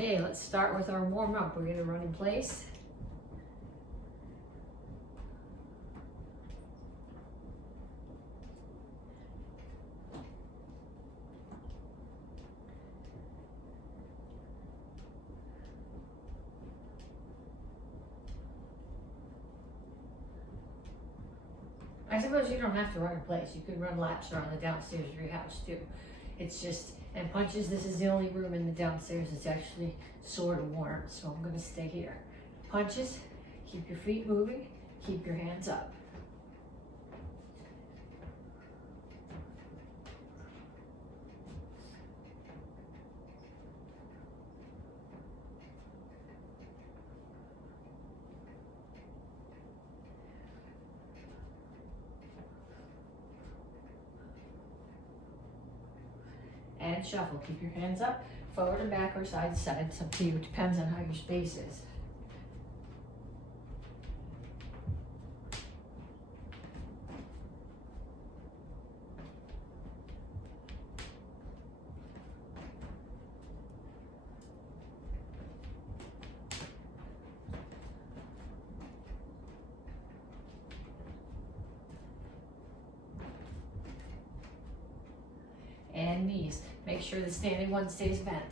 Okay, let's start with our warm up. We're gonna run in place. I suppose you don't have to run in place. You could run laps around the downstairs of your house too. It's just, and punches, this is the only room in the downstairs that's actually sort of warm, so I'm gonna stay here. Punches, keep your feet moving, keep your hands up. And shuffle. Keep your hands up, forward and back or side to side. It's up to you. It depends on how your space is. And knees. Make sure the standing one stays bent.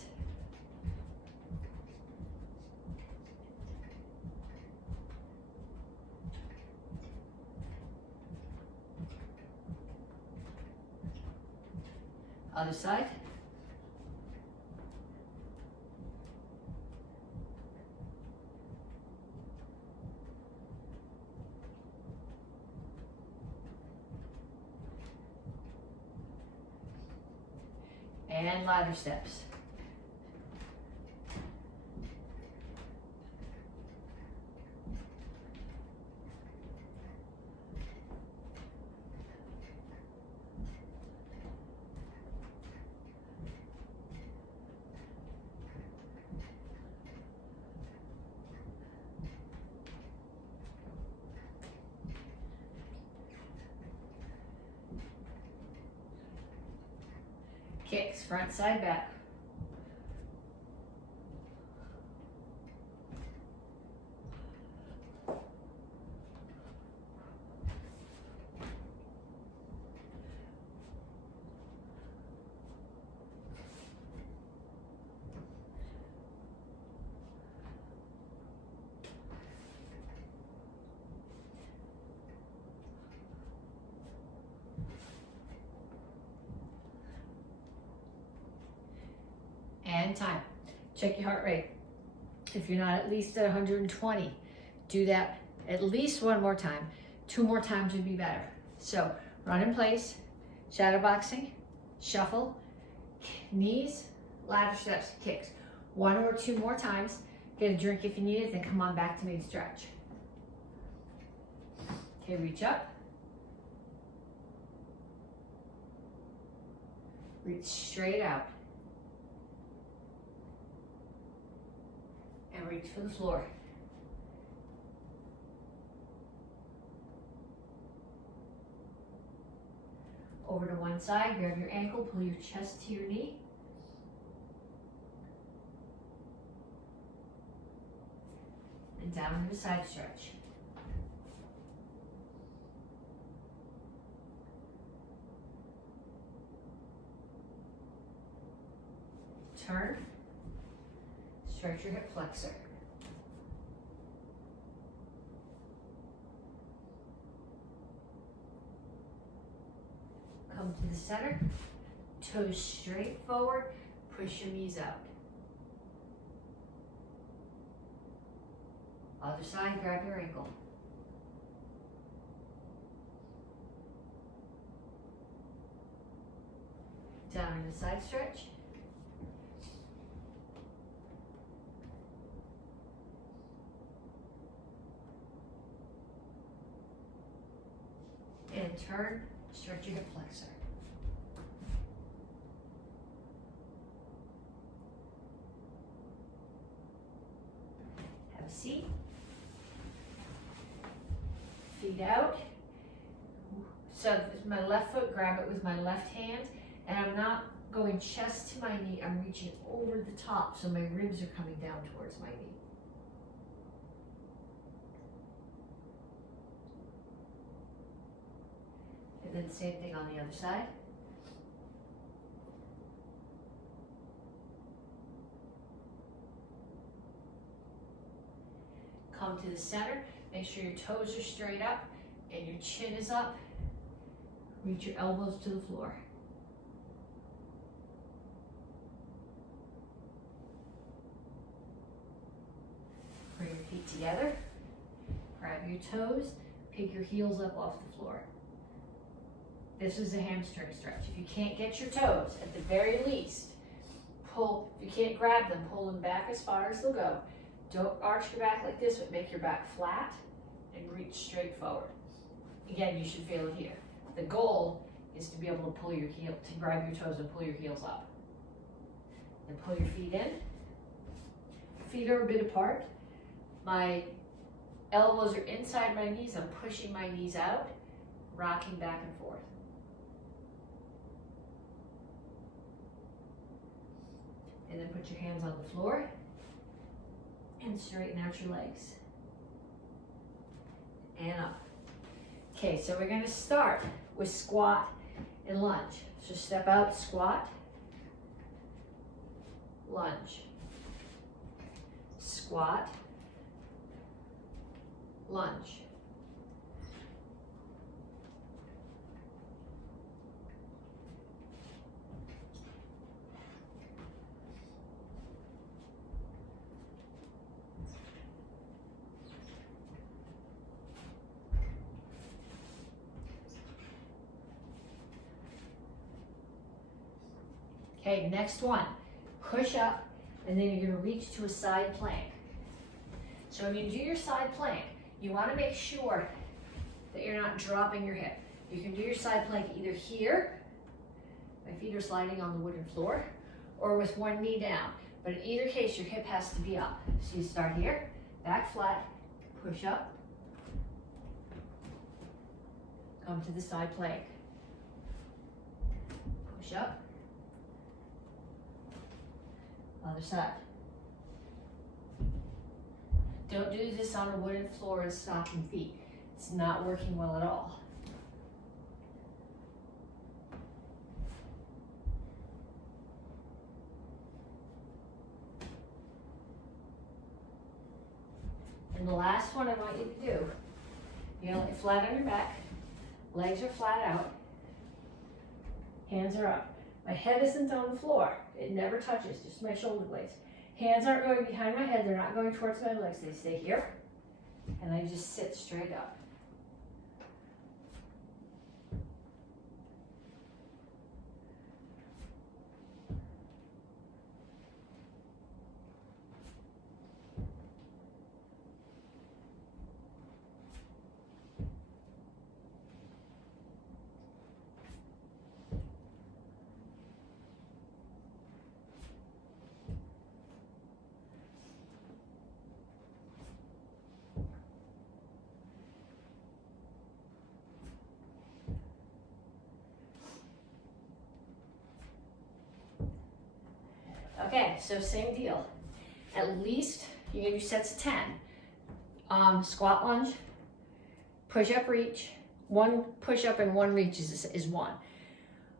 Other side. And ladder steps. Kicks, front, side, back. And time. Check your heart rate. If you're not at least at 120, do that at least one more time. 2 more times would be better. So run in place, shadow boxing, shuffle, knees, ladder steps, kicks. 1 or 2 more times. Get a drink if you need it, then come on back to mid-stretch. Okay, reach up. Reach straight out. And reach for the floor. Over to one side, grab your ankle, pull your chest to your knee. And down into side stretch. Turn. Stretch your hip flexor. Come to the center, toes straight forward, push your knees out. Other side, grab your ankle. Down into side stretch. And turn, stretch your hip flexor. Have a seat. Feet out. So my left foot, grab it with my left hand, and I'm not going chest to my knee, I'm reaching over the top so my ribs are coming down towards my knee. And then same thing on the other side. Come to the center, make sure your toes are straight up and your chin is up. Reach your elbows to the floor. Bring your feet together, grab your toes, pick your heels up off the floor. This is a hamstring stretch. If you can't get your toes, at the very least, pull, if you can't grab them, pull them back as far as they'll go. Don't arch your back like this, but make your back flat and reach straight forward. Again, you should feel it here. The goal is to be able to pull your heel, to grab your toes and pull your heels up. And pull your feet in. Feet are a bit apart. My elbows are inside my knees. I'm pushing my knees out, rocking back and forth. And then put your hands on the floor and straighten out your legs. And up. Okay, so we're gonna start with squat and lunge. So step out, squat, lunge, squat, lunge. Okay, next one, push up, and then you're gonna reach to a side plank. So when you do your side plank, you wanna make sure that you're not dropping your hip. You can do your side plank either here, my feet are sliding on the wooden floor, or with one knee down. But in either case, your hip has to be up. So you start here, back flat, push up, come to the side plank, push up, other side. Don't do this on a wooden floor and stocking feet. It's not working well at all. And the last one I want you to do, you're gonna lay flat on your back, legs are flat out, hands are up. My head isn't on the floor. It never touches, just my shoulder blades. Hands aren't going behind my head, they're not going towards my legs. They stay here, and I just sit straight up. Okay, so same deal. At least you're gonna do sets of 10. Squat lunge, push up reach, one push up and one reach is one.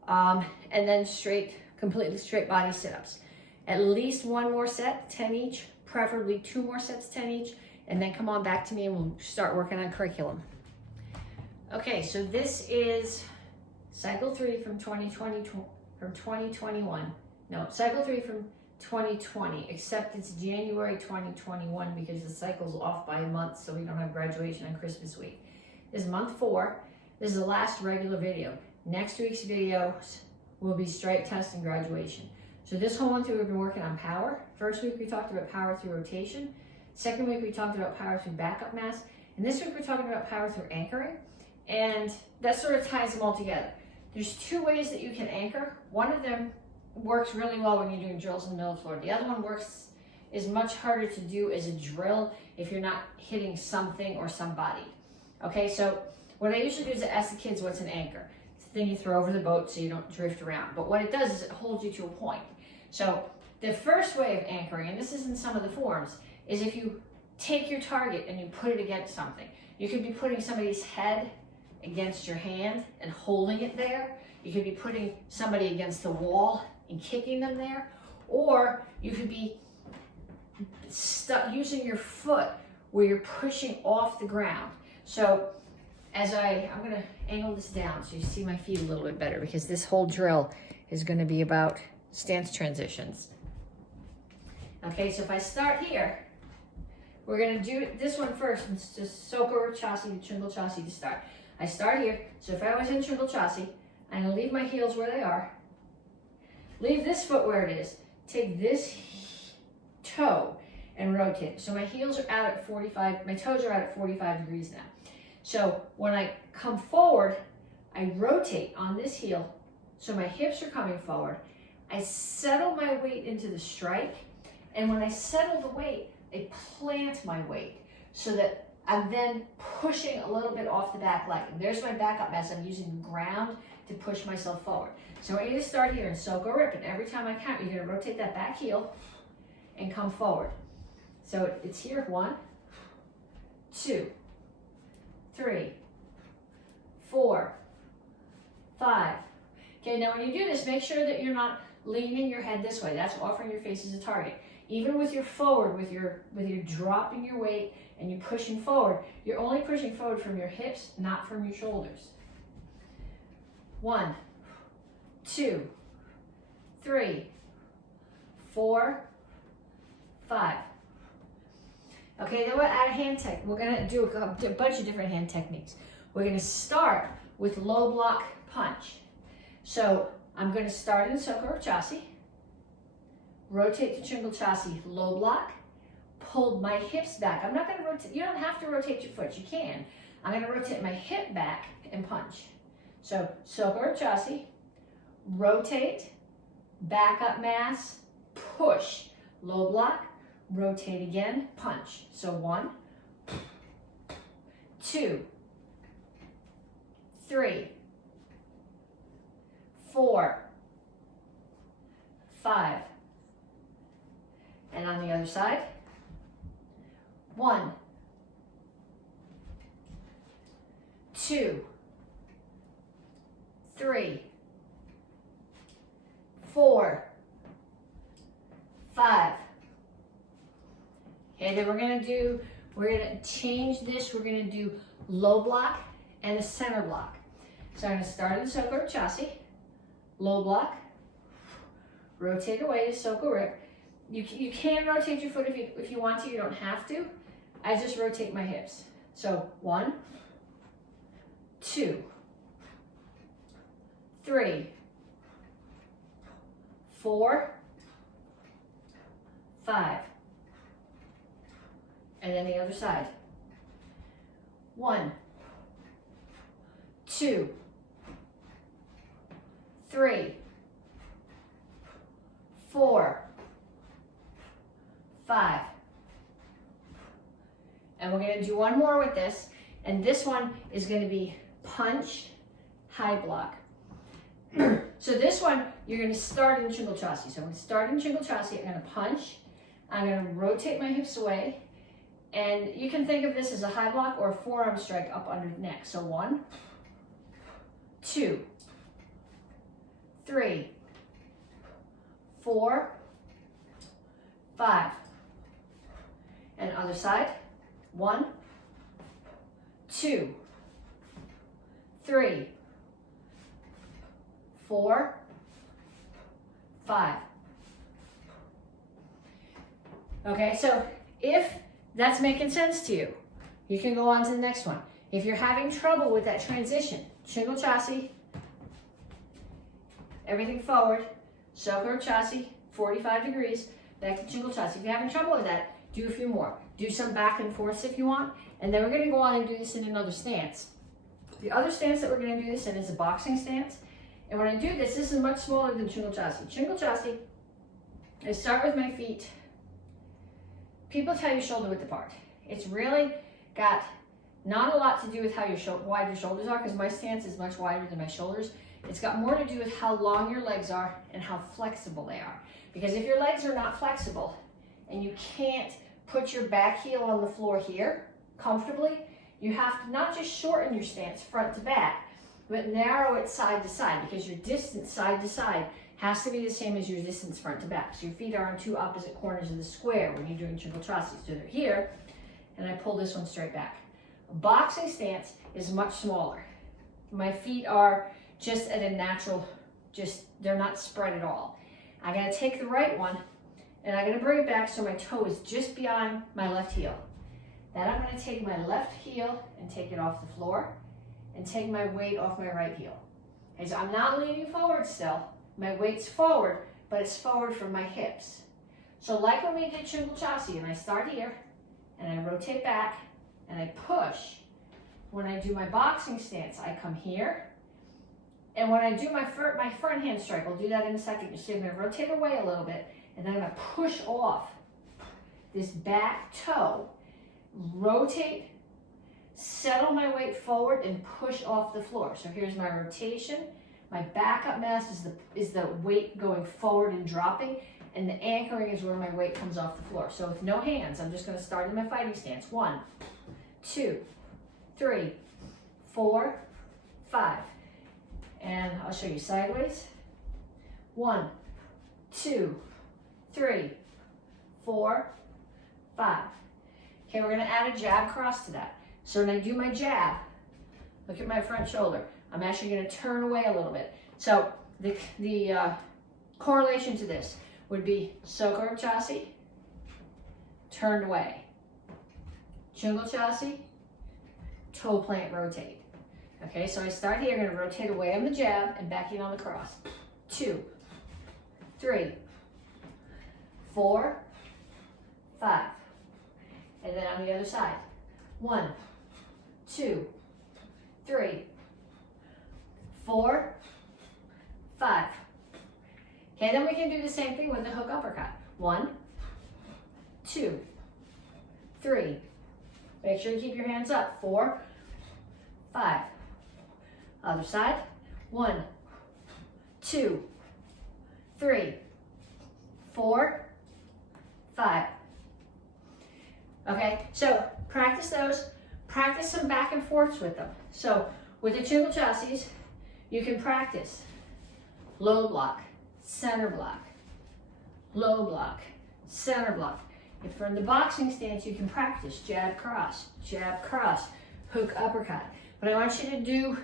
And then completely straight body sit-ups. At least one more set, 10 each, preferably 2 more sets, 10 each, and then come on back to me and we'll start working on curriculum. Okay, so this is cycle 3 from 2021. No, cycle 3 from 2020, except it's January 2021 because the cycle's off by a month, so we don't have graduation on Christmas week. This is month 4. This is the last regular video. Next week's videos will be strike test and graduation. So this whole month we've been working on power. First week we talked about power through rotation. Second week we talked about power through backup mass. And this week we're talking about power through anchoring. And that sort of ties them all together. There's 2 ways that you can anchor. One of them works really well when you're doing drills in the middle of the floor. The other one is much harder to do as a drill if you're not hitting something or somebody. Okay, so what I usually do is ask the kids what's an anchor. thing you throw over the boat so you don't drift around. But what it does is it holds you to a point. So the first way of anchoring, and this is in some of the forms, is if you take your target and you put it against something. You could be putting somebody's head against your hand and holding it there. You could be putting somebody against the wall and kicking them there. Or you could be using your foot where you're pushing off the ground. So as I'm gonna angle this down so you see my feet a little bit better, because this whole drill is gonna be about stance transitions. Okay, so if I start here, we're gonna do this one first. It's just Soko Chasi, Tringle Chasi to start. I start here, so if I was in Tringle Chasi, I'm gonna leave my heels where they are. Leave this foot where it is. Take this toe and rotate it. So my heels are out at 45, my toes are out at 45 degrees now. So when I come forward, I rotate on this heel, so my hips are coming forward. I settle my weight into the strike, and when I settle the weight, I plant my weight so that I'm then pushing a little bit off the back leg. And there's my backup as I'm using the ground to push myself forward. So I want you to start here and Soko Rip, and every time I count, you're gonna rotate that back heel and come forward. So it's here, 1, 2, 3, 4, 5. Okay, now when you do this, make sure that you're not leaning your head this way. That's offering your face as a target. Even with your forward, with your dropping your weight and you pushing forward, you're only pushing forward from your hips, not from your shoulders. 1, 2, 3, 4, 5. Okay, then we'll add a hand technique. We're gonna do a bunch of different hand techniques. We're gonna start with low block punch. So I'm gonna start in Soko Chasi, rotate to Tringle Chasi, low block, pull my hips back. I'm not gonna rotate, you don't have to rotate your foot, you can. I'm gonna rotate my hip back and punch. So Soko Chasi, rotate, back up mass, push, low block, rotate again, punch. So 1, 2, 3, 4, 5. And on the other side, 1, 2, 3, 4, 5. Okay, then we're gonna change this. We're gonna do low block and a center block. So I'm gonna start in Soko Chasi, low block, rotate away to Soko Rip. You can rotate your foot if you want to, you don't have to. I just rotate my hips. So 1, 2, 3, 4, 5. And then the other side. 1, 2, 3, 4, 5. And we're going to do one more with this. And this one is going to be punch, high block. So this one, you're going to start in Tringle Chasi. So I'm going to start in Tringle Chasi. I'm going to punch. I'm going to rotate my hips away. And you can think of this as a high block or a forearm strike up under the neck. So 1, 2, 3, 4, 5. And other side. 1, 2, 3, 4, 5. Okay, so if that's making sense to you, you can go on to the next one. If you're having trouble with that transition, Tringle Chasi, everything forward, Soko Chasi, 45 degrees, back to Tringle Chasi. If you're having trouble with that, do a few more. Do some back and forths if you want, and then we're going to go on and do this in another stance. The other stance that we're going to do this in is a boxing stance. And when I do this, this is much smaller than Tringle Chasi. Tringle Chasi, I start with my feet. People tell you shoulder width apart. It's really got not a lot to do with how wide your shoulders are, because my stance is much wider than my shoulders. It's got more to do with how long your legs are and how flexible they are. Because if your legs are not flexible and you can't put your back heel on the floor here comfortably, you have to not just shorten your stance front to back, but narrow it side to side, because your distance side to side has to be the same as your distance front to back. So your feet are on two opposite corners of the square when you're doing Chinkolchasi. So they're here, and I pull this one straight back. A boxing stance is much smaller. My feet are just at a natural, they're not spread at all. I'm gonna take the right one, and I'm gonna bring it back so my toe is just beyond my left heel. Then I'm gonna take my left heel and take it off the floor, and take my weight off my right heel. Okay, so I'm not leaning forward still. My weight's forward, but it's forward from my hips. So like when we did Chinkolchasi, and I start here, and I rotate back, and I push. When I do my boxing stance, I come here, and when I do my front hand strike, I'll do that in a second. You see, I'm gonna rotate away a little bit, and then I'm gonna push off this back toe, rotate, settle my weight forward, and push off the floor. So here's my rotation. My backup mass is the weight going forward and dropping, and the anchoring is where my weight comes off the floor. So with no hands, I'm just gonna start in my fighting stance. 1, 2, 3, 4, 5. And I'll show you sideways. 1, 2, 3, 4, 5. Okay, we're gonna add a jab cross to that. So when I do my jab, look at my front shoulder. I'm actually gonna turn away a little bit. So the correlation to this would be Soka-Chasi, turned away. Chinkolchasi, toe plant rotate. Okay, so I start here, I'm gonna rotate away on the jab and back in on the cross. 2, 3, 4, 5. And then on the other side. 1, 2, 3, 4, 5. Okay, then we can do the same thing with the hook uppercut. 1, 2, 3. Make sure you keep your hands up. 4, 5. Other side. 1, 2, 3, 4, 5. Okay, so practice those. Practice some back and forths with them. So with the Chinkolchasis, you can practice low block, center block, low block, center block. If from the boxing stance, you can practice jab, cross, hook, uppercut. But I want you to do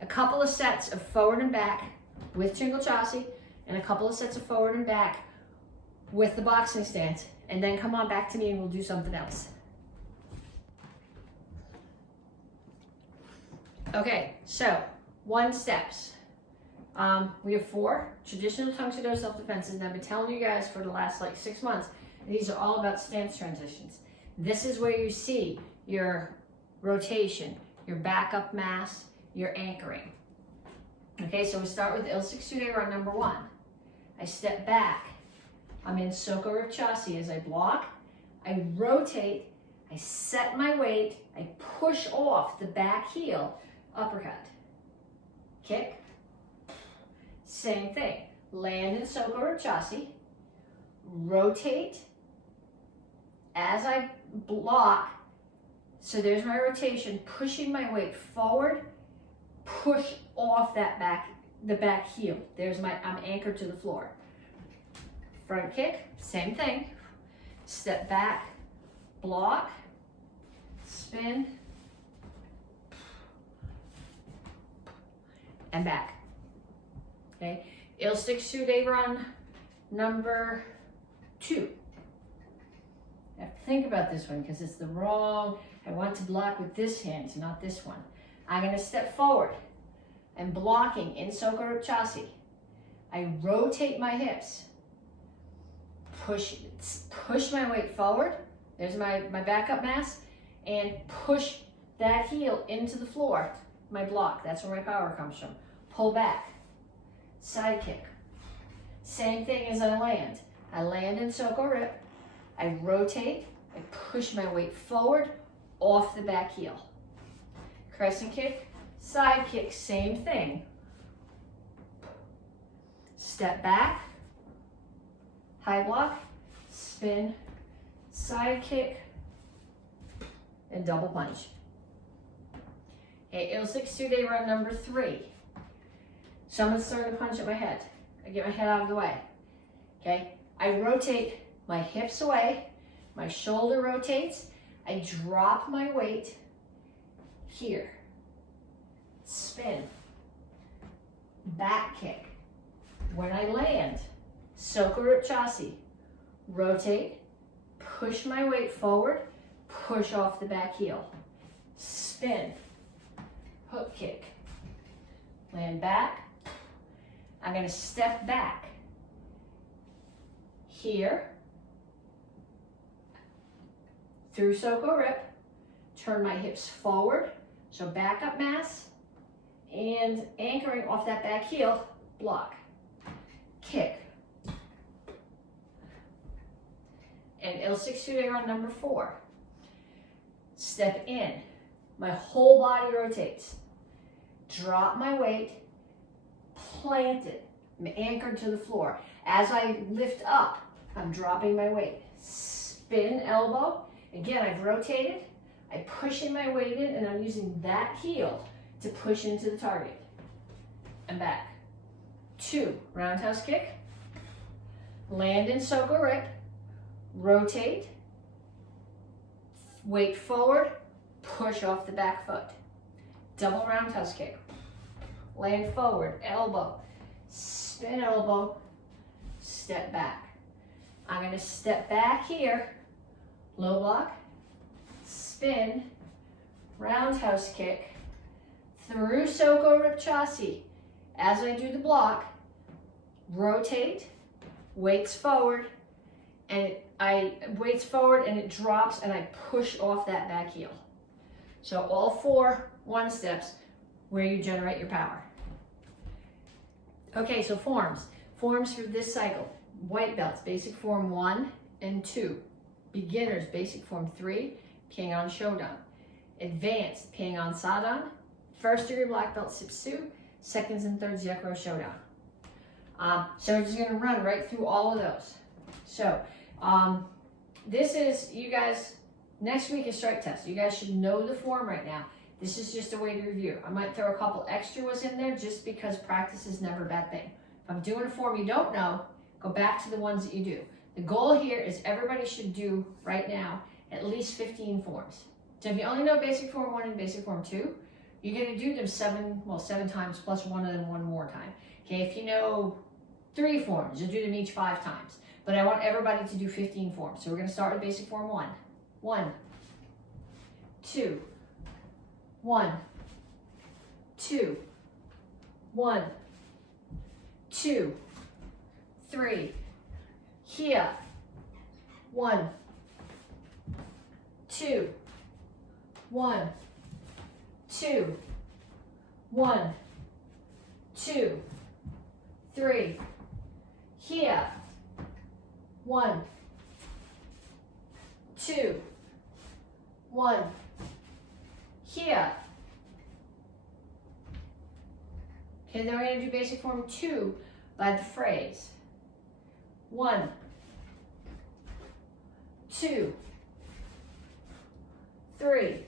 a couple of sets of forward and back with Chinkolchasi, and a couple of sets of forward and back with the boxing stance, and then come on back to me and we'll do something else. Okay, so 1 steps. We have 4 traditional Tang Soo Do self-defenses, and I've been telling you guys for the last like 6 months, and these are all about stance transitions. This is where you see your rotation, your backup mass, your anchoring. Okay, so we start with Il 6 2 run number 1. I step back. I'm in Soka-Chasi as I block. I rotate. I set my weight. I push off the back heel. Uppercut. Kick. Same thing. Land in Soka-Chasi. Rotate as I block. So there's my rotation, pushing my weight forward, push off that the back heel. I'm anchored to the floor. Front kick, same thing. Step back, block, spin, and back. Okay, Il 6 2 run number 2. I have to think about this one because it's the wrong, I want to block with this hand, not this one. I'm gonna step forward. I'm blocking in Soka-Chasi. I rotate my hips. Push my weight forward. There's my backup mass. And push that heel into the floor. My block, that's where my power comes from. Pull back. Side kick. Same thing as I land. I land in Soka-Rip. I rotate. I push my weight forward off the back heel. Crescent kick. Side kick, same thing. step back, high block, spin, side kick, and double punch. Okay, Il-62 day run number 3. Someone's starting to punch at my head. I get my head out of the way. Okay, I rotate my hips away, my shoulder rotates, I drop my weight here, spin, back kick. When I land, Soko Rip Chassi, rotate, push my weight forward, push off the back heel, spin, hook kick, land back. I'm going to step back here, through Soko Rip, turn my hips forward, so back up mass, and anchoring off that back heel, block, kick. And Il-62 day run number 4. Step in, my whole body rotates, drop my weight, plant it, I'm anchored to the floor. As I lift up, I'm dropping my weight, spin elbow. Again, I've rotated, I push in my weight in, and I'm using that heel to push into the target. And back. 2, roundhouse kick, land in Soko Rip, rotate, weight forward, push off the back foot. Double roundhouse kick, land forward, elbow, spin elbow, step back. I'm going to step back here, low block, spin, roundhouse kick, through Soko Rip Chassi. As I do the block, rotate, weights forward, and weights forward and it drops and I push off that back heel. So all 4 one steps where you generate your power. Okay, so forms. Forms for this cycle. White belts, basic form 1 and 2. Beginners, basic form 3, Pyongan Shodan. Advanced, Pyongan Sadan. First degree black belt, Sipsu. Seconds and thirds, Yekro Shodan. So we're just going to run right through all of those. So this is, you guys, next week is strike test. You guys should know the form right now. This is just a way to review. I might throw a couple extra ones in there just because practice is never a bad thing. If I'm doing a form you don't know, go back to the ones that you do. The goal here is everybody should do right now at least 15 forms. So if you only know basic form 1 and basic form 2, you're going to do them 7 times plus one of them one more time. Okay, if you know 3 forms, you'll do them each 5 times. But I want everybody to do 15 forms. So we're going to start with basic form 1. 1, 2, 1, 2, 1, 2, 3. Here. 1, 2, 1, 2, 1, 2, 3. Here. 1, 2, 1. Here. Okay, then we're going to do basic form 2 by the phrase. 1, 2, 3.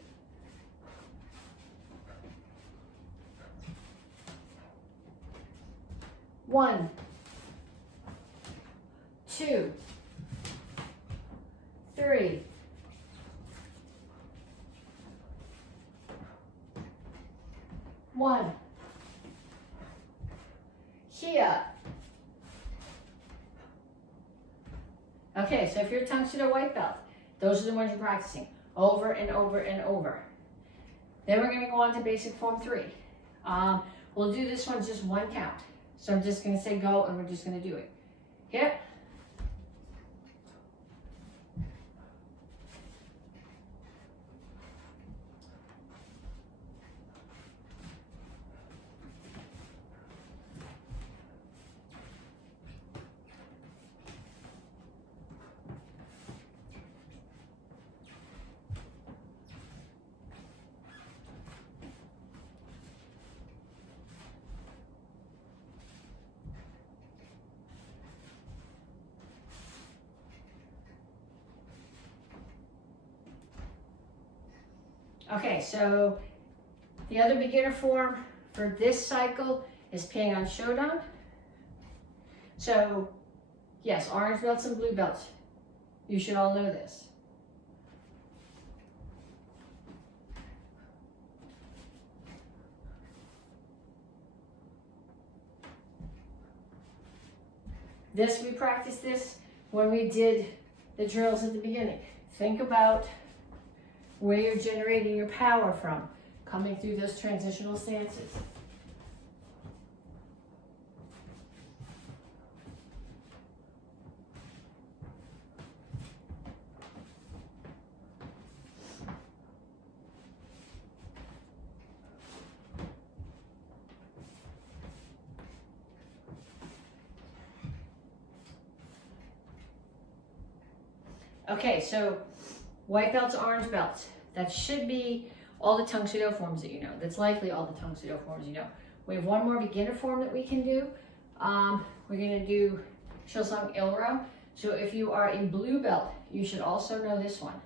1, 2, 3. 1. Here. Okay, so if you're a Tang Soo Do white belt, those are the ones you're practicing over and over and over. Then we're going to go on to basic form 3. We'll do this one just 1 count. So I'm just going to say go and we're just going to do it. Here. Okay, so the other beginner form for this cycle is Petsching Shodan. So yes, orange belts and blue belts. You should all know this. We practiced this when we did the drills at the beginning. Think about where you're generating your power from, coming through those transitional stances. Okay, so white belts, orange belts. That should be all the Tang Soo Do forms that you know. That's likely all the Tang Soo Do forms you know. We have one more beginner form that we can do. We're gonna do Kyosa J. So if you are a blue belt, you should also know this one.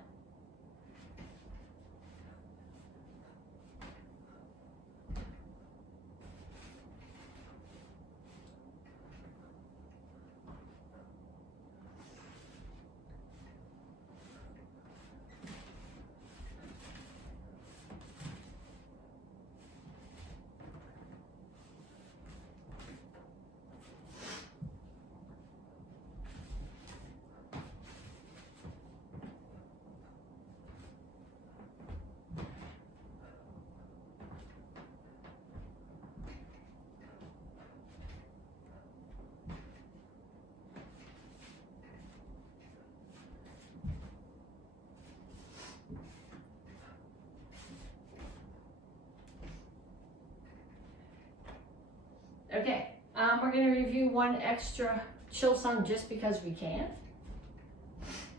Okay, we're going to review one extra Chilsung just because we can.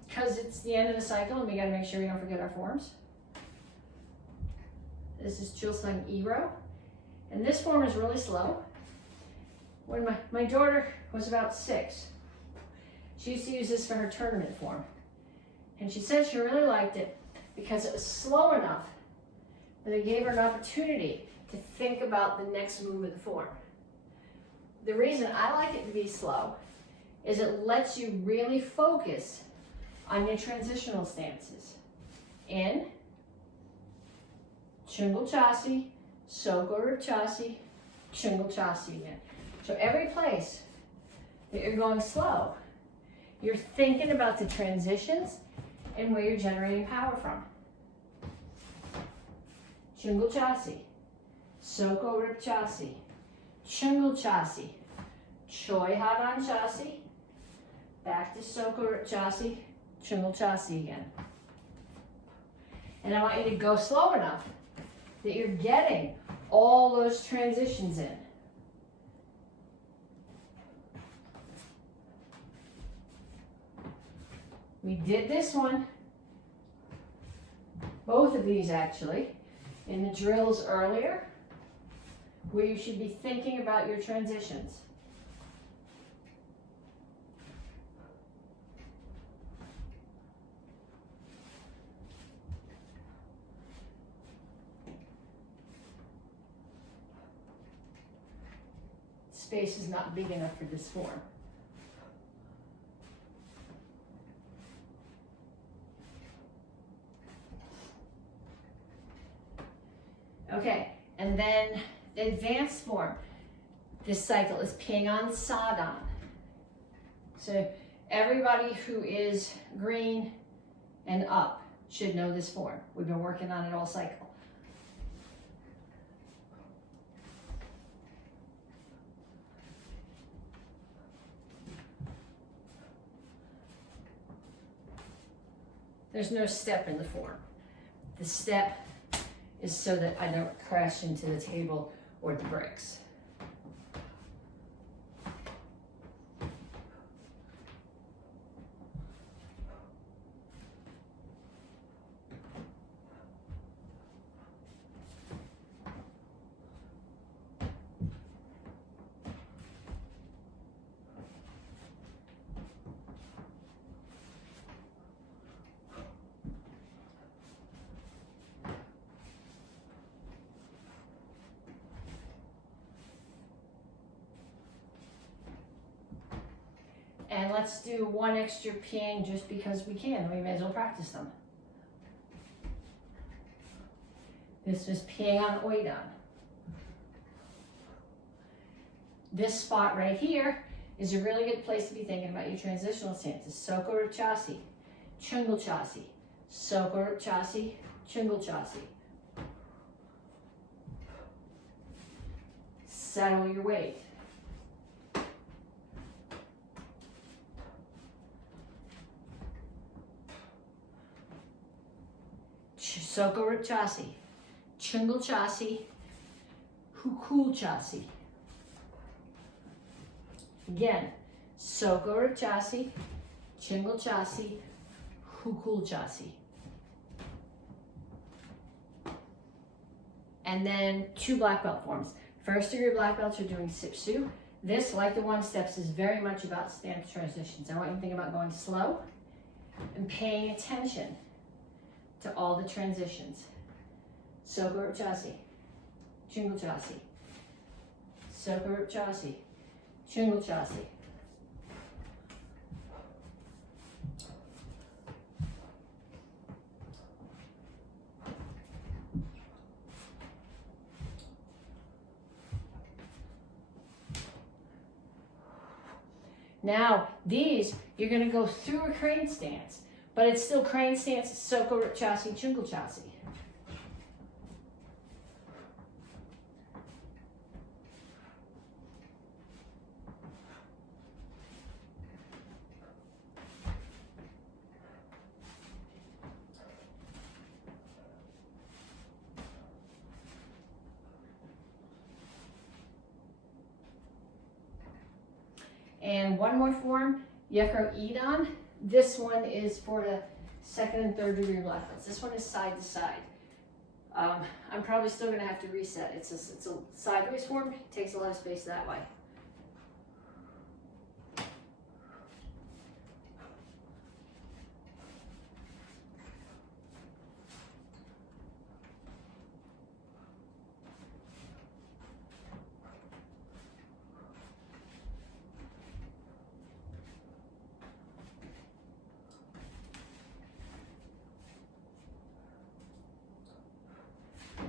Because it's the end of the cycle and we got to make sure we don't forget our forms. This is Chilsung Ero. And this form is really slow. When my daughter was about 6, she used to use this for her tournament form. And she said she really liked it because it was slow enough that it gave her an opportunity to think about the next move of the form. The reason I like it to be slow is it lets you really focus on your transitional stances. In, Chungal Chasi, Soko Rip Chasi, Chungal Chasi again. So every place that you're going slow, you're thinking about the transitions and where you're generating power from. Chungal Chasi, Soko Rip Chasi, Chungal Chasi, Choi Hadan Chasi, back to Soko Rip Chasi, Chungal Chasi again. And I want you to go slow enough that you're getting all those transitions in. We did this one, both of these actually, in the drills earlier, where you should be thinking about your transitions. Space is not big enough for this form. Okay, and then the advanced form, this cycle is Petsching Sadan. So everybody who is green and up should know this form. We've been working on it all cycle. There's no step in the form. The step is so that I don't crash into the table or the bricks. And let's do one extra piang just because we can. We may as well practice them. This was piang on oidan. This spot right here is a really good place to be thinking about your transitional stances. Soko chasi, chungal chasi, soko chasi, chungal chasi. Settle your weight. Soko chasi, chungal chasi, hukul chasi. Again, soko chasi, chungal chasi, hukul chasi. And then 2 black belt forms. First degree black belts are doing sipsu. This, like the 1 steps, is very much about stance transitions. I want you to think about going slow and paying attention to all the transitions. Soko chasi, chungal chasi, soko chasi, chungal chasi. Now, these, you're going to go through a crane stance, but it's still crane stance, soko chasi, chungal chasi. And one more form, Yekro Idan. This one is for the 2nd and 3rd degree black belts. This one is side to side. I'm probably still gonna have to reset. It's a sideways form, it takes a lot of space that way.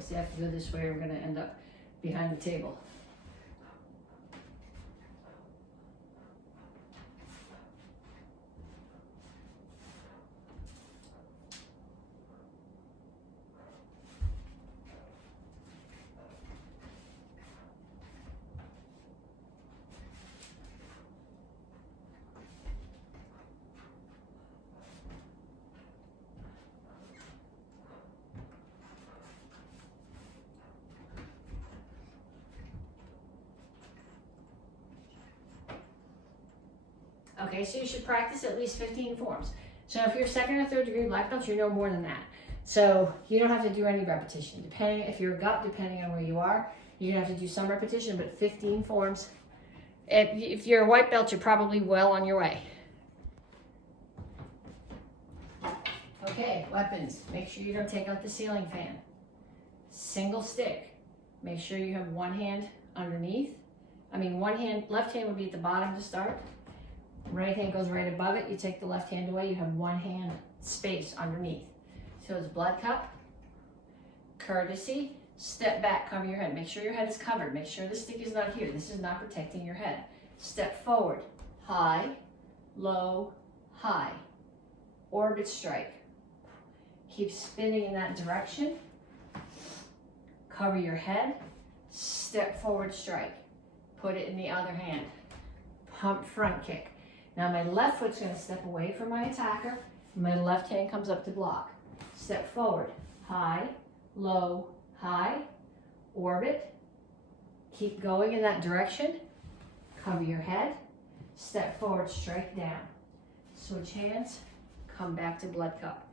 I have to go this way or I'm going to end up behind the table. Okay, so you should practice at least 15 forms. So if you're 2nd or 3rd degree black belt, you know more than that. So you don't have to do any repetition. Depending, if you're a gut, depending on where you are, you're gonna have to do some repetition, but 15 forms. If you're a white belt, you're probably well on your way. Okay, weapons. Make sure you don't take out the ceiling fan. Single stick. Make sure you have one hand underneath. One hand, left hand would be at the bottom to start. Right hand goes right above it. You take the left hand away, you have one hand space underneath. So it's blood cup, courtesy, step back, cover your head. Make sure your head is covered. Make sure the stick is not here. This is not protecting your head. Step forward, high, low, high. Orbit strike. Keep spinning in that direction. Cover your head, step forward strike. Put it in the other hand. Pump front kick. Now my left foot's going to step away from my attacker. My left hand comes up to block. Step forward, high, low, high, orbit. Keep going in that direction. Cover your head, step forward, strike down. Switch hands, come back to blood cup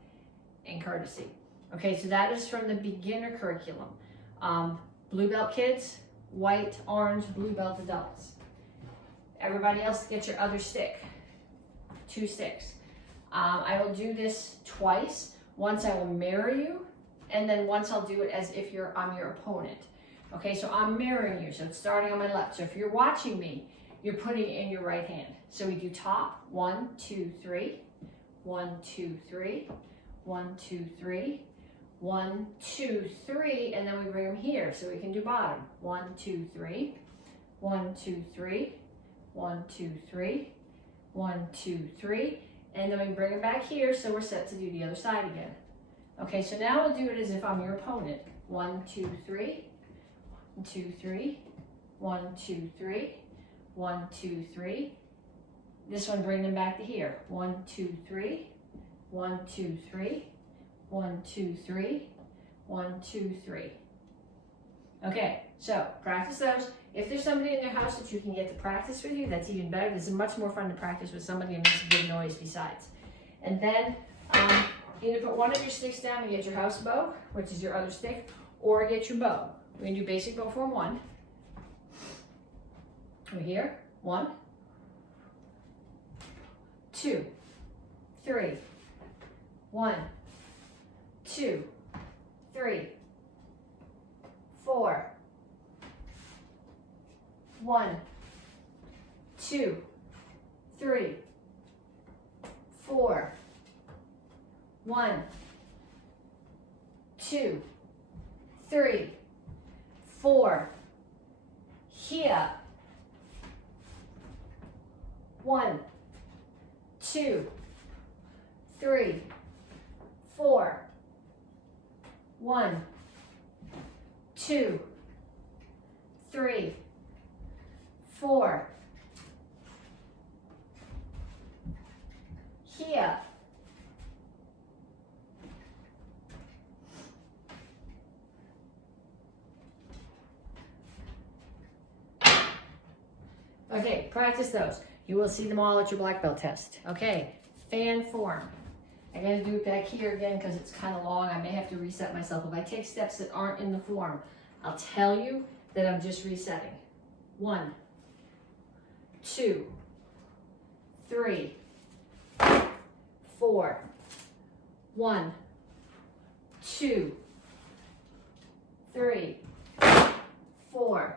and courtesy. Okay, so that is from the beginner curriculum. Blue belt kids, white, orange, blue belt adults. Everybody else get your other stick. 2 sticks. I will do this twice. Once I will mirror you, and then once I'll do it as if I'm your opponent. Okay, so I'm mirroring you, so it's starting on my left. So if you're watching me, you're putting in your right hand. So we do top, 1, 2, 3, 1, 2, 3, 1, 2, 3, 1, 2, 3, and then we bring them here. So we can do bottom, 1, 2, 3, 1, 2, 3, 1, 2, 3, 1, 2, 3, and then we bring it back here so we're set to do the other side again. Okay, so now we'll do it as if I'm your opponent. 1, 2, 3, 1, 2, 3, 1, 2, 3, 1, 2, 3. This one, bring them back to here. 1, 2, 3, 1, 2, 3, 1, 2, 3, 1, 2, 3. Okay, so practice those. If there's somebody in your house that you can get to practice with you, that's even better. This is much more fun to practice with somebody who makes a good noise besides. And then either put one of your sticks down and get your house bow, which is your other stick, or get your bow. We're gonna do basic bow form 1. We're here, 1, 2, 3, 1, 2, 3, 4, 1, 2, 3, 4, 1, 2, 3, 4, here, 1, 2, 3, 4, 1, 2, 3, 4, here, okay, practice those. You will see them all at your black belt test. Okay, fan form. I gotta do it back here again because it's kind of long. I may have to reset myself. If I take steps that aren't in the form, I'll tell you that I'm just resetting. 1, 2, 3, 4, 1, 2, 3, 4,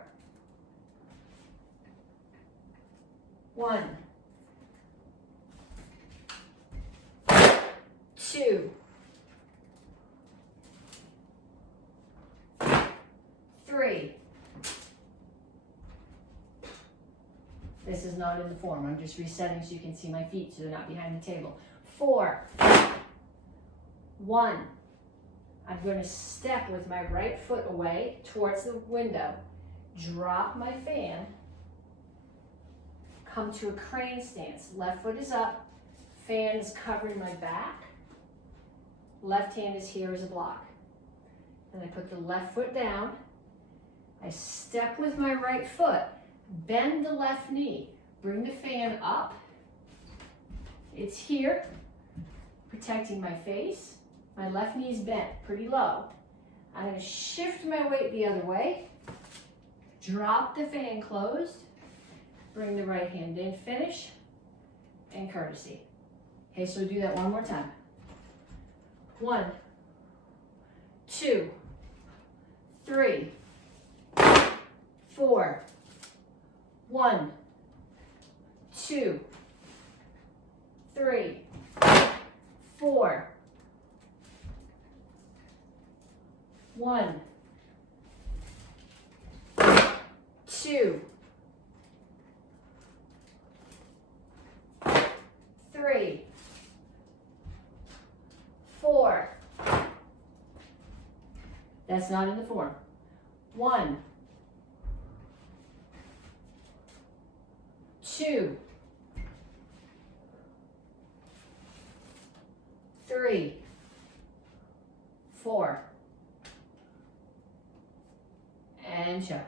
1, 2, 3. This is not in the form. I'm just resetting so you can see my feet so they're not behind the table. 4, 1. I'm going to step with my right foot away towards the window, drop my fan, come to a crane stance. Left foot is up, fan is covering my back, left hand is here as a block. Then I put the left foot down, I step with my right foot, bend the left knee, bring the fan up, it's here, protecting my face, my left knee is bent, pretty low. I'm going to shift my weight the other way, drop the fan closed, bring the right hand in, finish, and courtesy. Okay, so do that one more time. 1, 2, 3, 4, 1, 2, 3, 4, 1, 2, 3, 4. That's not in the form. 1, 2, 3, 4. And show.